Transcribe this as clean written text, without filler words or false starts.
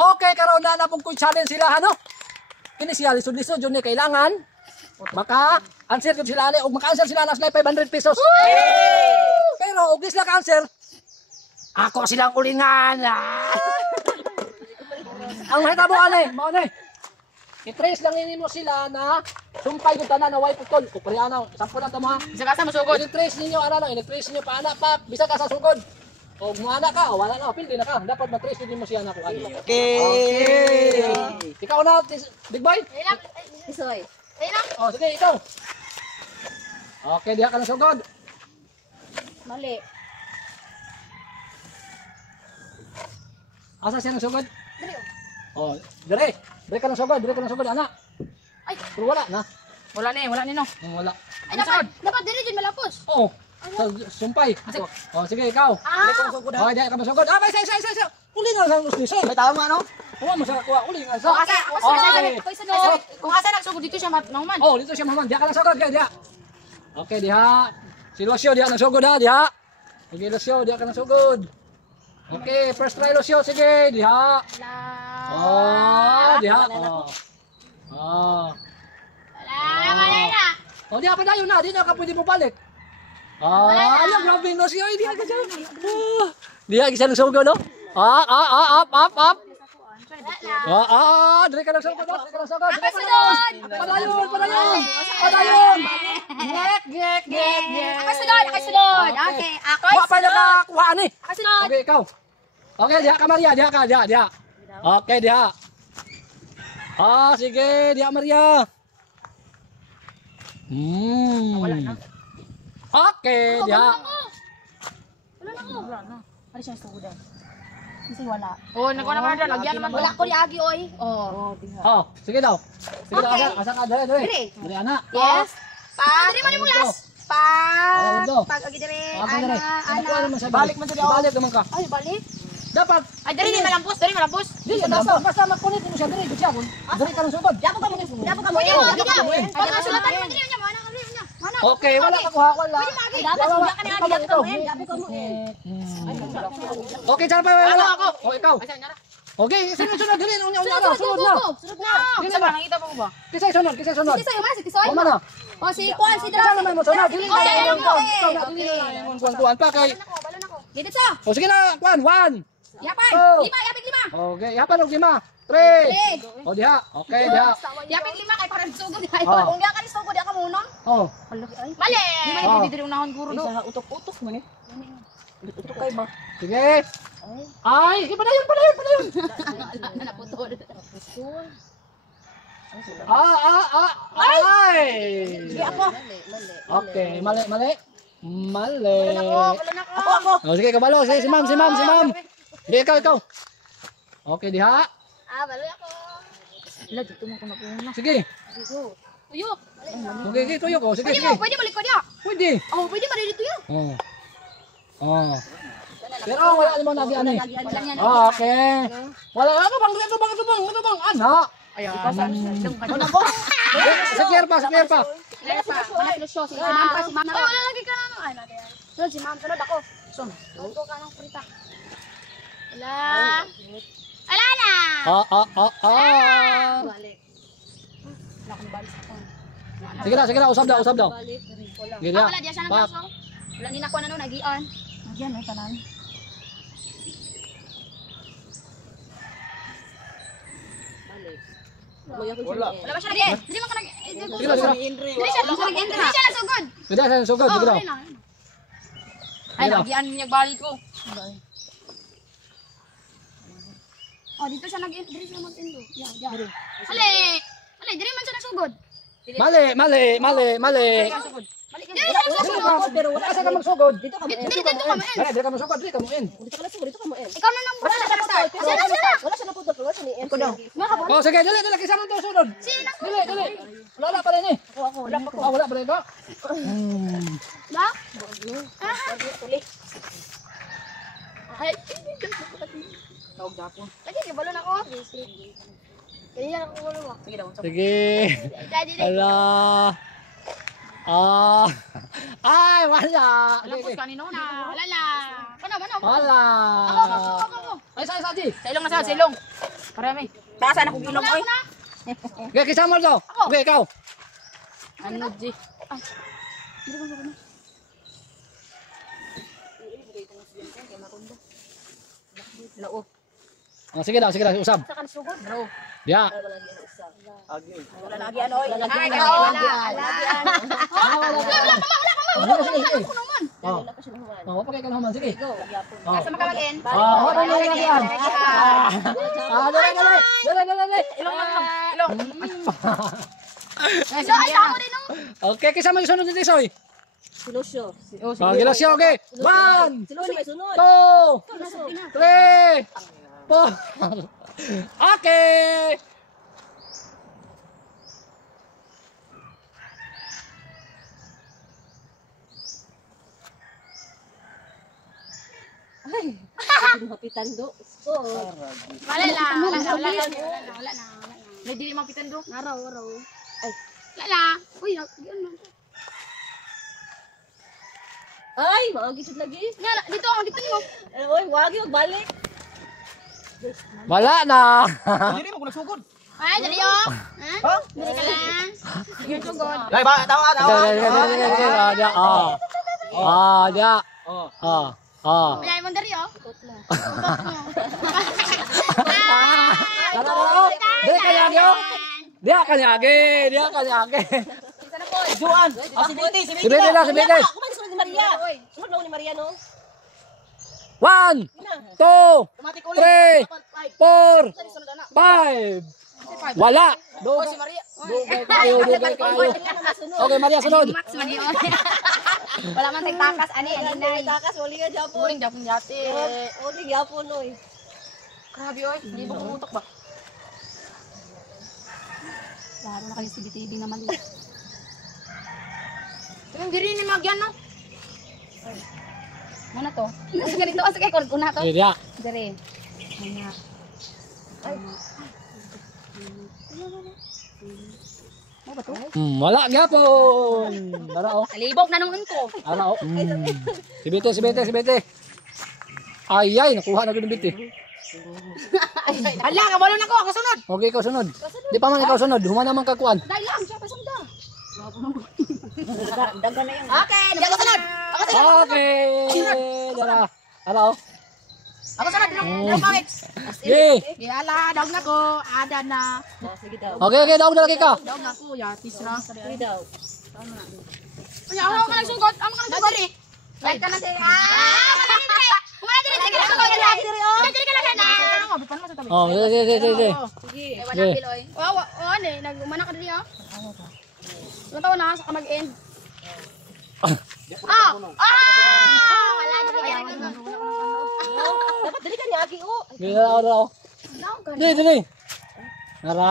Okay, karon na pong ko challenge sila ano. Kini siya lisod-lisod jud ni kailangan maka answer jud sila ani ug maka-answer sila na 500 pesos. Pero ug sila ka-answer ako silang ulingan. Ang mahitabo ani, mao ni. I-trace lang nimo sila na sumpay jud tanan na way putol. Ug pareana, sampo lang ta mo ha. Bisa ka sa masugod. I-trace ninyo ana lang, i-trace ninyo pa ana pa bisa ka sa sugod. O mo ana ka, wala na, pildi na ka. Dapat ma-trace din mo siya na ko. Okay. Ikaw na, big boy. Ilang. Isoy. Ilang. Oh, sige ikaw. Okay, diha ka na sugod. Mali. Asa siya nang sugod? Oh, dire. Dire ka nang sugod, ana. Ay, pero wala na. wala ni no. Wala. Ay, dapat dili din malapos. Oo. Sumpay. Oh, sige ikaw. Oh, diha ka masugod. Ah, isa. Uli nga sang gusto. May tama no? Kuha mo sa kuha, uli nga sa. Kung asa nagsugod dito siya mahuman. Oh, dito siya mahuman. Diha ka nang sugod, diha. Okay, diha. Si Lucio diha nang sugod ha, diha. Sige Lucio, diha ka nang sugod. Okay, first try Lucio, sige, diha. Oh, diha. Oh. Oh, diha pa dayon na, di na ka pwede mo balik. Alam, grabe no siya, diha ka siya. Diha ka siya nang sugod, no? Up. Dire ka nang sugod, dire ka nang sugod. Padayon. Gek. Ako sunod. Okay, ako Kuha pa na ka, kuha ani. Ako sunod. Okay, ikaw. Okay, diha ka Maria, diha. Okay, diha. Sige, diha Maria. Wala na. Okay, diha. Wala na. Ano siya sugodan? Kasi wala. Oh, nagkuha naman na. Lagyan naman. Wala ko ni Agi, oy. Sige daw. Sige daw, asa ka, dire. Dire, ana. Yes. Dire man yung last. Pag agi dire. Balik man sa balik naman ka. Ay, balik. Dapat. Ay, dire ni malampos. Di, basta makunit mo siya dire, gutya kun. Dire ka nang sugod. Dapo ka mo. Pag nasulatan mo dire niya, mana ka dire niya. Mana. Okay, wala ka kuha, wala. Dapat suga ka ni Agi, dapo ka mo. Dapo ka mo. Okay, saan pa wala ako? O ikaw. Okay, sunod dire, sunod na. Sunod na. Dili ba nakita mo ba? Kisay sunod. Kasi sa'yo, mas ito sa'yo. O mana? O, si Juan, si Saan naman mo sunod? Dili Okay, na. okay. Kuan pa kay. Balon ako. Dito sa. O sige na, kuan, 1. Yapan. Oh. Yapin 5. Okay, yapan og 5. 3. O diha. Okay, diha. Yapin 5 kay para sugod. Oh. Kung di ka ni sugod, di ka munong. Oh. Mali. Di Oh. man diri unahon guro do. Utok man eh. Utok kay ba? Sige. Ay, padayon. Naputol. Ay. Di ako. Okay, mali. Balon ako. O sige, kabalo. Sige, si ma'am. Sige, ikaw. Okay, diha. Balon ako. Wala dito mo ko na. Sige. Tuyok. Okay, tuyok ko. Sige. Pwede balik ko dia. Pwede. Oh, pwede ba dito yun? Oh. Pero wala naman nabi ano eh. Walang yan. Okay. Wala ano bang ana. Ano ko? Sa clear pa. Mana lusyo si Ma'am pa si Ma'am. Oh, lagi ka na. Ay, nadi. So si Ma'am sunod ako. Sunod ka ng prita. Wala na. Balik. Wala ko balik ako. Sige na, usab daw. Sige na. Wala diya siya ng braso. Wala din ako na nagian. Nagyan ay tanan. Wala ba siya nag-end? Hindi mo ka nag-end. Sige na. Hindi siya nasugod. Sige na, sugod. Sige daw. Ay, nagian niya balik ko. Oh, dito siya nag-end. Dito siya mag-end. Hali, dito man siya nasugod. Mali. Dito siya nasugod. Pero wala ka magsugod. Dito ka mo-end. Dito ka magsugod, dito ka mo in. Ikaw na nang wala siya na-start. Wala siya naputol, wala siya ni Eko daw. Oh, sige, dali, kisa mo to sunod. Sino? Dali. Wala pa rin eh. Wala pa rin ka. Ba? Ay, Tawag dapon. lagi kay balon ako. Kaya ako balon mo. Sige daw. Sige. Daddy. Ala. Ay, wala. Lampos kanino na. Wala. Ano? Wala. Ako. Ay, sa di. Sa ilong na sa ilong. Parami. Taasan ako gilong oy. Okay, kisama daw. Okay, ikaw. Ano di? Lao. Oh, sige daw, usab. Sa kansugod. Bro. Diha. Wala lagi ano oy. Wala lagi. Oh. Oh, pa kay kanaman sige. Oh. Sa makamagin. Oh, ano yan? Dali. Ilong. So, ay, tao din nung. Okay, kisama yung sunod dito, Soy. Silusyo. Oh, gilasyo, okay. 1, Silusyo may sunod. 2, 3, 4. Okay. Ay. Mapitan do. Wala na. May dili mapitan do. Araw. Ay. Wala. Uy, yun lang. Ay, maagisod lagi. Nga, dito mo. Oy, wagi magbalik. Wala na. Dili mo ko nagsugod. Ay, dali oh. Ha? Dali ka lang. Sige, sugod. Dai ba tawa. Dia. Dia. Wala yung mandari oh. Dia kanyage. Juan. Si Betty. Si Betty lang. Kumain sunod ni Maria. Sunod lang ni Maria no. 1, 2, 3, 4, 5. Wala. Dugay kayo. Okay, Maria, sunod. Max man yun. Wala man tagtakas, ani, nay. Takas wali ka japon. Muling japon jati. Wali japon oy. Grabe oy, hindi ba pumutok ba? Laro na kayo si BTV na mali. Yung diri ni Magyan no? Ano to? Asa ka dito, asa kay kon una to? Dia. Diri. Ana. Wala gyapon. Dara oh. Alibok na nung ko. Ara oh. Si Bete. Ay, nakuha na gud ni Bete. Hala, kabalo na ko, ako sunod. Okay, ikaw sunod. Di pa man ikaw sunod, human naman ka kuan. Dai lang, siya pa sunda. Dagan na yan. Okay, ako sunod. Ako sunod. Okay. Dara. Ara oh. Ako sunod ng comics. Okay. Yala, daw na ko, ada na. Sige daw. Okay, daw na lagi ka. Daw na ko, yatis na. Sige daw. Kaya ako ka nagsugot, ako ka nagsugot. Like ka na din. Wala din, sige lang ako. Sige ka lang na. Oh, sige. Sige. Wala biloy. Ano eh, nagumana ka din oh. Ilang taon na, saka mag-end. Wala din. Dapat dali ka ni Agi o. Dali. Dali. Nara.